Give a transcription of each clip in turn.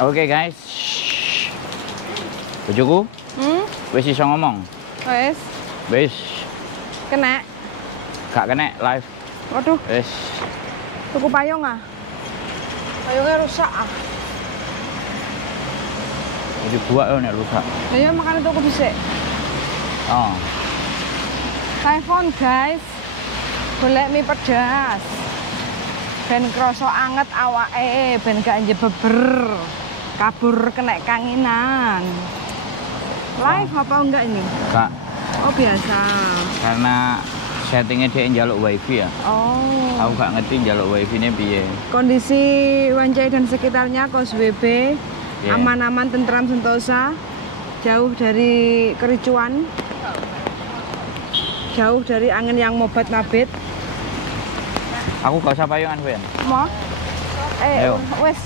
Oke guys. Bojoku. Wis iso ngomong. Wis. Kena. Gak kena live. Waduh. Wis. Tuku payung ah. Payungnya rusak ah. Jadi buat yo nek rusak. Lah ya makane tuku dhisik. Oh. Telepon guys. Golek mie pedas. Ben kroso anget awake, ben gak njebeber. Kabur kena kanginan. Live apa enggak ini? Gak. Oh biasa. Karena settingnya dia njaluk wifi ya. Oh. Aku gak ngerti njaluk wifi ini piye. Kondisi Wancai dan sekitarnya Kos WB aman-aman, tentram, sentosa, jauh dari kericuan, jauh dari angin yang mobat-mabit. Aku gak usah payungan, Ben. Mau? Ayo. Wes.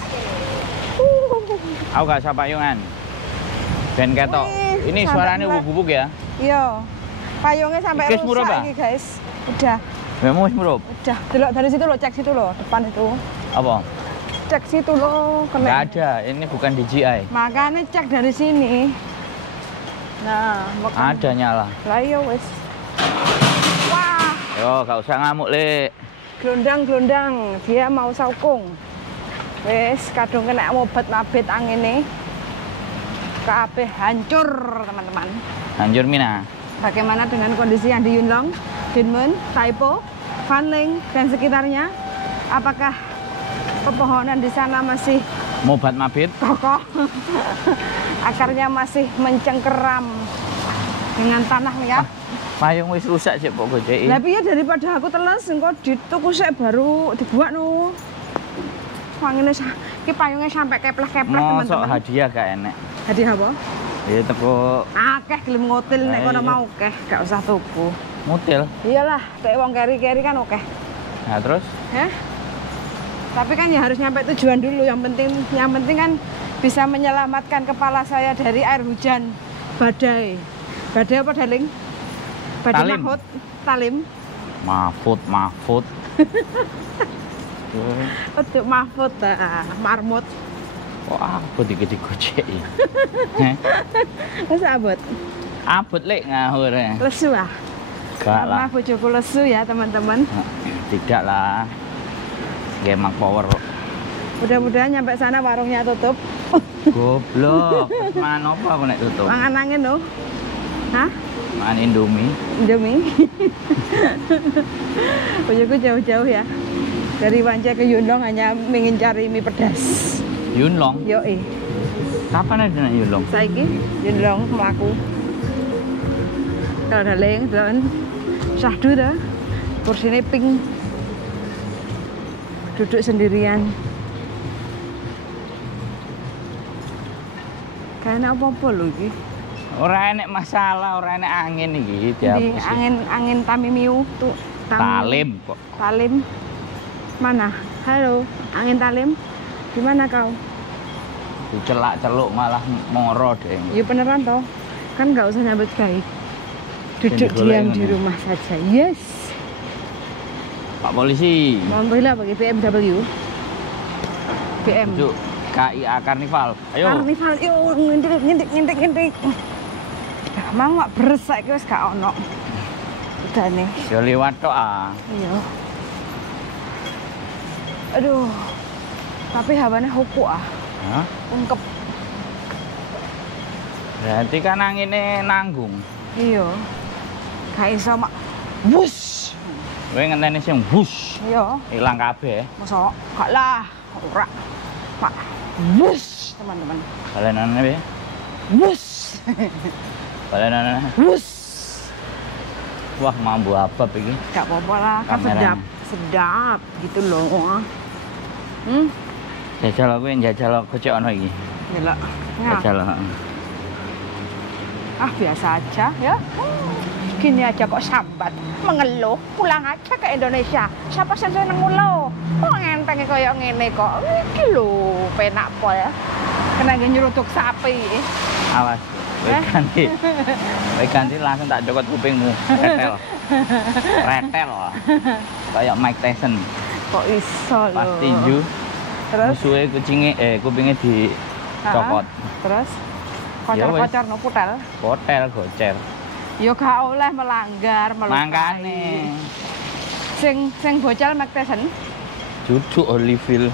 Aku gak usah payungan. Ben ketok. Ini suaranya bubuk-bubuk ya? Iya. Payungnya sampai rusak ini, guys. Udah. Memang wis murup? Udah. Delok dari situ loh, cek situ loh, depan itu. Apa? Cek situ loh, kena. Nggak ada, ini bukan DJI. Makanya cek dari sini. Nah, ada nyala. Lah iya wes. Wah. Yo, gak usah ngamuk, Le. Glondang-glondang, dia mau saukung. Wes, kadung kena mobat mabit angin ini. Kabeh hancur, teman-teman. Hancur Mina. Bagaimana dengan kondisi yang di Yunlong, Dinmun, Taipo, Fanling, dan sekitarnya? Apakah pepohonan di sana masih mobat mabit kokoh? Akarnya masih mencengkeram dengan tanah ya? Payung wis rusak sih pokok GI. Lah piye daripada aku teles engko dituku sik baru dibuat no. Wangine iki payungnya sampai keplek-keplek teman-teman. Mosok hadiah gak enek. Hadiah apa? Ya teko akeh gelem ngotil nek kono mau akeh, gak usah tuku. Mutil? Iyalah, kayak wong keri-keri kan oke. Nah terus? Hah? Tapi kan ya harus nyampe tujuan dulu. Yang penting kan bisa menyelamatkan kepala saya dari air hujan badai. Badai apa, darling? Badai Talim. Mahfud. Talim. Mahfud. Untuk Mahfud, marmut. Wah, abot iki digojeki. Masa abot? Abot lek ngawur. Lesu ah? Gak lah. Bojoku lesu ya, teman-teman. Tidak lah. Gemak power. Mudah-mudahan nyampe sana warungnya tutup. Goblok. Mana apa aku nek tutup? Mangan angin loh. Hah? Mangan Indomie. Indomie. Bojoku jauh-jauh ya. Dari Wancai ke Yunlong hanya ingin cari mie pedas. Yunlong? Yoi. Kapan ada nak Yunlong? Saiki Yunlong mlaku. Kalau ada leng, dan syahdu dah. Kursinya pink. Duduk sendirian. Kayaknya apa-apa loh ini. Ora enek masalah, ora enek angin iki. Di angin Tamimiu tuh. Talim kok. Talim. Mana? Halo, angin Talim. Di mana kau? Celak-celuk malah moro deh. Ya beneran toh. Kan nggak usah nyambut gawe. Duduk diam di rumah saja. Yes. Pak Polisi. Mau bela bagi BMW. BM. Juk KIA Karnival. Ayo. Karnival yuk ngintik. Mau nggak beresak iki wis gak ono. Udah nih. Yo liwat tok ah. Iya. Aduh. Tapi hawanya huku ah. Hah? Ungkep. Berarti kan anginnya nanggung. Iya. Gak iso mak. Wus. Kowe ngenteni sing wus. Iya. Hilang kabeh. Mosok gak lah. Ora. Mak. Wus, teman-teman. Balenane piye? Wus. Balenane. Wus. Wah, mambu apa iki? Gak apa-apa lah, kan sedap. Sedap gitu loh. Jajal aku yang jajal kocek ono iki. Gila. Jajal. Ah, biasa aja ya. Gini aja kok sambat, mengeluh, pulang aja ke Indonesia. Siapa sih yang ngeluh? Kok enteng kayak ngene kok. Iki lho, penak po ya. Kena nyeruduk sapi. Awas. Kowe ganti langsung tak cokot kupingmu. Retel. Kayak Mike Tyson. Kok iso lho. Pas tinju. Terus musuhe kupinge di Cokot. Terus Ya wis. kocor-kocor no putel. Hotel gocer. Yo gak oleh melanggar, melukai. Mangkane. Sing bocel McTyson. Duduk Holyfield.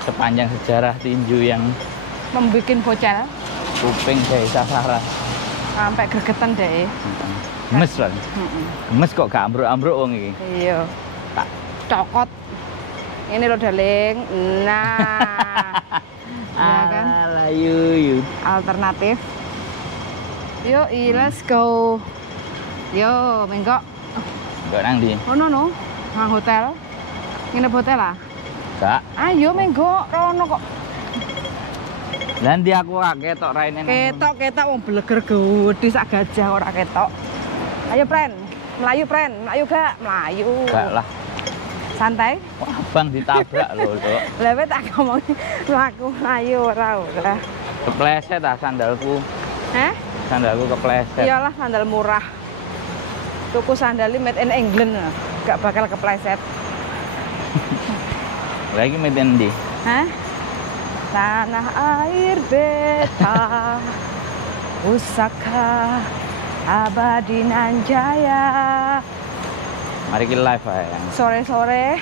Sepanjang sejarah tinju yang Membikin bocel kuping dari sasaran. sampai gregetan deh. Gemes kan? Gemes kok gak ambruk-ambruk wong iki. Iya. Tak cokot. Ini lo darling. Nah. Ya kan? Alah yuk. Alternatif. Yuk, let's go. Yo, mengko. Gak nang di. Oh no. Nang hotel. Nginep hotel lah. Gak. Ayo mengko rono kok. Nanti aku ketok raine. Ketok wong bleger gedhe sak gajah ora ketok. Ayo pren, melayu gak? Melayu. Gak lah. Santai. Wah, Bang ditabrak lho, Dok. Lah wis tak ngomong mlaku melayu ora ora. Kepleset ah sandalku. Heh? Sandalku kepleset. Iyalah sandal murah. Tuku sandal made in England. Gak bakal kepleset. Lagi meten di. Hah? Tanah air beta Pusaka abadi nan jaya. Mari kita live ya. Sore-sore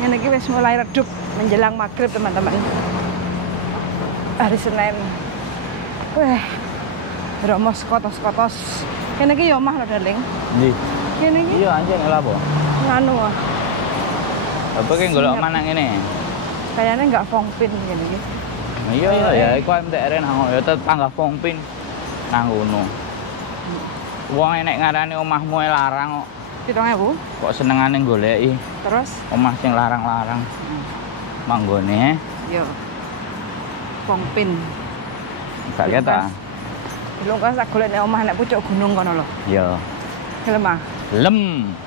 ini wis mulai redup menjelang maghrib teman-teman. Hari Senin. Weh, romos kotos-kotos. Kene iki yo omah lho, darling. Ndi? Kene iki Iya anjing lha apa? nganu ah. Apa ki golek mana ngene? Kayaknya nggak fongpin kene iki. Iya ya iku MTR nang ya tetangga Fongpin nang ngono. Wong enek ngarani omahmu larang kok. 7.000. Kok senengane goleki Terus omah sing larang-larang. Manggone yo fongpin. gak ketok. Lu kan sak golek nek omah nek pucuk gunung kono lho. Iya. Gelem ah? Lem,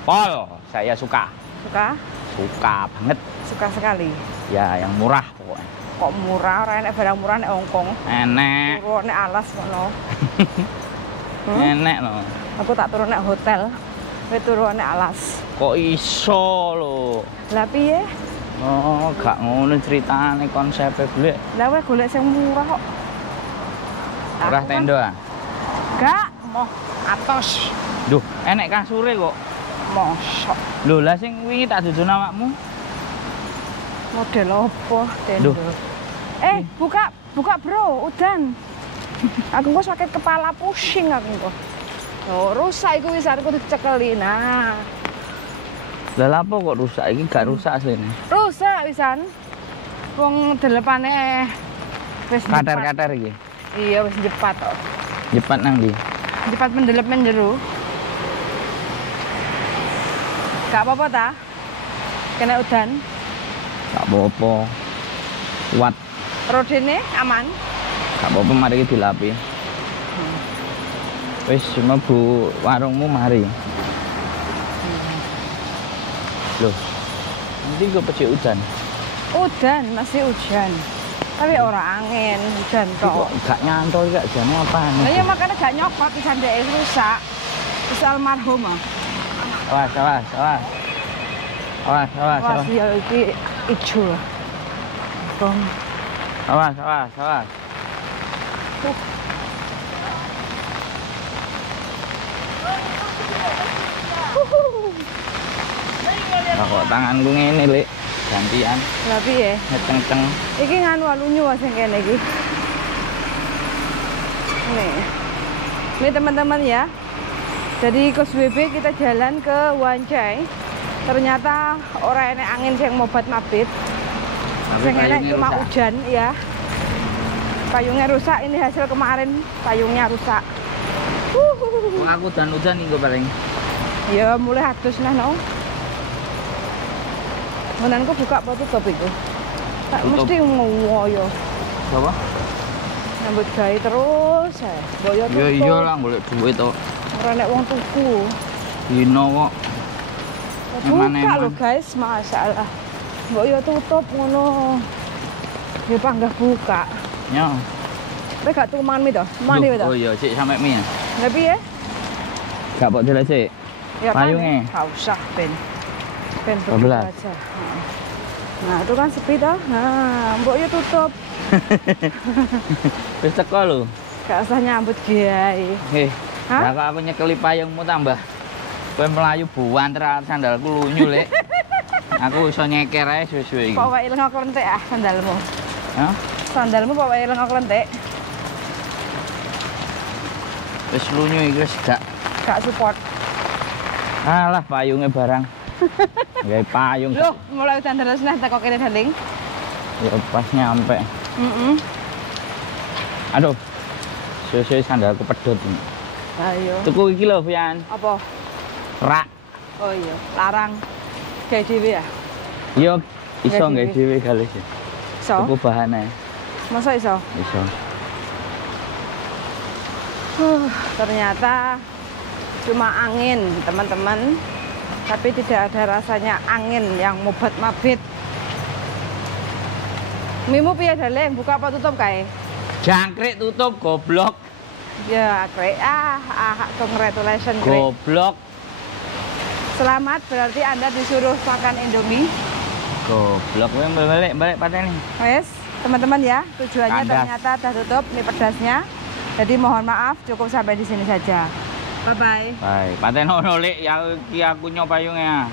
pol, saya suka. Suka? Suka banget. Suka sekali. Ya, yang murah pokoknya. Kok murah, ora enek barang murah nek Hongkong. Enek. Turun nek alas ngono. Enek loh. Aku tak turun nek hotel. Kowe turun nek alas. Kok iso lho? Lah piye? Oh, gak ngono ceritane konsepnya golek. Lah kowe golek sing murah kok. Murah Aku kan- tenda. Ah? Gak, moh atos. Duh, enek kasure kok. Mosok. Lho, lah sing wingi tak dudu awakmu. Model opo Duh. tenda? Buka bro, udan. Aku kok sakit kepala pusing aku kok. Oh, rusak iku wis aku dicekeli. Nah, Lah lha apa kok rusak iki gak rusak asline. rusak wisan. Wong delepane wis jepat. Kater-kater iki. Iya wis jepat kok. Jepat nang ndi? Jepat mendelep menjeru. Gak apa-apa ta? Kena udan. Gak apa-apa. Kuat. Rodene aman. Gak apa-apa mari iki dilapi. Wis mlebu warungmu mari. Loh. Nanti gue pecik hujan. Udan, masih hujan. Tapi ora angin, hujan Kok tok. gak nyantol gak jane apaan? Lah ya makanya gak nyokot pisan dhek rusak. Wis almarhum ah. Awas. Wah, ya iki ijo. Bong. Awas. Lah kok tanganku ngene, Lek. Gantian. Lah piye? Ngeceng-ceng. Iki nganu alunyu sing kene iki. Ini teman-teman ya. Dari Koswebe kita jalan ke Wancai. Ternyata orang enek angin sing mobat mabit. Sing enek cuma hujan ya. Payungnya rusak, ini hasil kemarin payungnya rusak. Kok aku udan iki paling. Ya mulai adus nah no. Menanku buka apa tutup itu? Tak Tutup. mesti ngoyo. Apa? Nyambut gawe terus ya. Boyo tutup. Ya iya lah golek duit to. Ora nek wong tuku. Dino kok. Buka Eman-eman. lho guys, masalah. Mbok yo tutup ngono. Ya panggah buka. Yo. Kowe gak tuku mangan mie to? Mangan dhewe to? Oh iya, cik sampe mie. Lah piye? Gak pok jelek cik. Ya Payungnya? Gak usah ben. Ben 12. begitu aja. Heeh. Nah, itu kan sepi toh. Nah, mbok yo tutup. Wis teko lho. Gak usah nyambut kiai. Lah kok aku nyekeli payungmu tambah kowe melayu buanter sandalku lunyu, Lek. Aku iso nyeker ae suwe-suwe iki. Kok wae lengok lentik ah sandalmu. Hah? Sandalmu kok wae lengok lentik. Wis lunyu iki wis Gak support. Alah payunge barang. Gawe payung. Loh, mulai sandal seneh teko kene Daling. Ya pas nyampe. Aduh. Suwe-suwe sandalku pedhot. Ayo. Tuku iki lho, Fian. Apa? Rak. Oh iya, larang. Kayak dhewe ya? Iya, iso gawe dhewe kali sih. Iso. Tuku bahane. Masa iso? Iso. Ternyata cuma angin, teman-teman. Tapi tidak ada rasanya angin yang mobat mabit. Mimu piye Daling? Buka apa tutup kae? Jangkrik tutup goblok. Ya, Greg. Congratulations, Greg. Goblok. Selamat, berarti Anda disuruh makan Indomie. Goblok, balik pateni. Wes, teman-teman ya, tujuannya Kandas. ternyata udah tutup mie pedasnya. Jadi mohon maaf, cukup sampai di sini saja. Bye-bye. Baik, patenono Lek, ya iki aku nyopayunge.